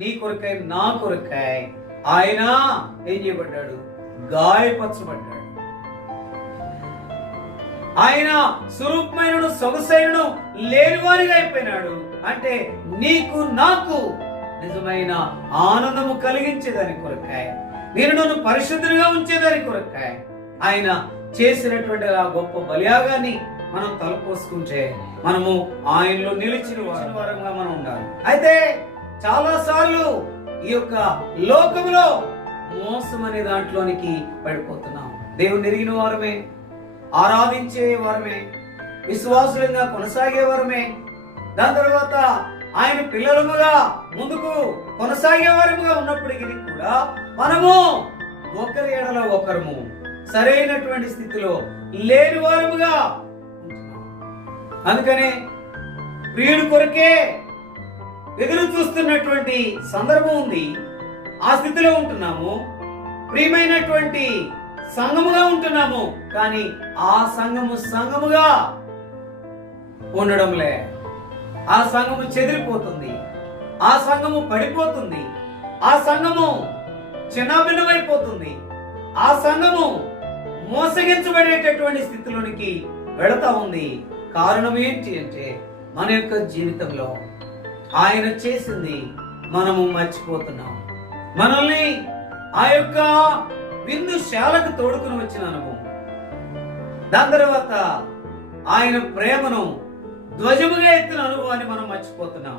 నీ కొరకై నా కొరకై ఆయన ఏం చేయబడ్డాడు? గాయపరచబడ్డాడు. ఆయన స్వరూపమైనను సొగసైనను లేనివానిగా అయిపోయినాడు. అంటే నీకు నాకు నిజమైన ఆనందము కలిగించేదాని కొరకాయ, నేను నన్ను పరిశుద్ధునిగా ఉంచేదాని కొరకాయ ఆయన చేసినటువంటి ఆ గొప్ప బలియాగాన్ని మనం తలపోసుకుంటే మనము ఆయనలో నిలిచిన వారంగా మనం ఉండాలి. అయితే చాలా సార్లు ఈ యొక్క లోకంలో మోసం అనే దాంట్లోనికి పడిపోతున్నాం. దేవుని ఎరిగిన వారమే, ఆరాధించే వారమే, విశ్వాసులంగా కొనసాగే వారమే, దాని తర్వాత ఆయన పిల్లలముగా ముందుకు కొనసాగే వారముగా ఉన్నప్పటికీ కూడా మనము ఒకరి ఎడల ఒకరము సరైనటువంటి స్థితిలో లేని వారముగా ఉంటున్నాం. అందుకనే ప్రియుడి కొరకే ఎదురు చూస్తున్నటువంటి సందర్భం ఉంది. ఆ స్థితిలో ఉంటున్నాము. ప్రియమైనటువంటి సంఘముగా ఉంటున్నాము, కానీ ఆ సంఘముగా ఉండడంలే. ఆ సంఘము చెదిరిపోతుంది, ఆ సంఘము పడిపోతుంది, ఆ సంఘము చిన్నాభిన్నమైపోతుంది, ఆ సంఘము మోసగించబడేటటువంటి స్థితిలోనికి వెళతా ఉంది. కారణం ఏంటి అంటే మన యొక్క జీవితంలో ఆయన చేసింది మనము మర్చిపోతున్నాం. మనల్ని ఆ యొక్క విందుశాలకు తోడుకుని వచ్చిన అనుభవం, దాని తర్వాత ఆయన ప్రేమను ధ్వజముగా ఎత్తిన అనుభవాన్ని మనం మర్చిపోతున్నాం.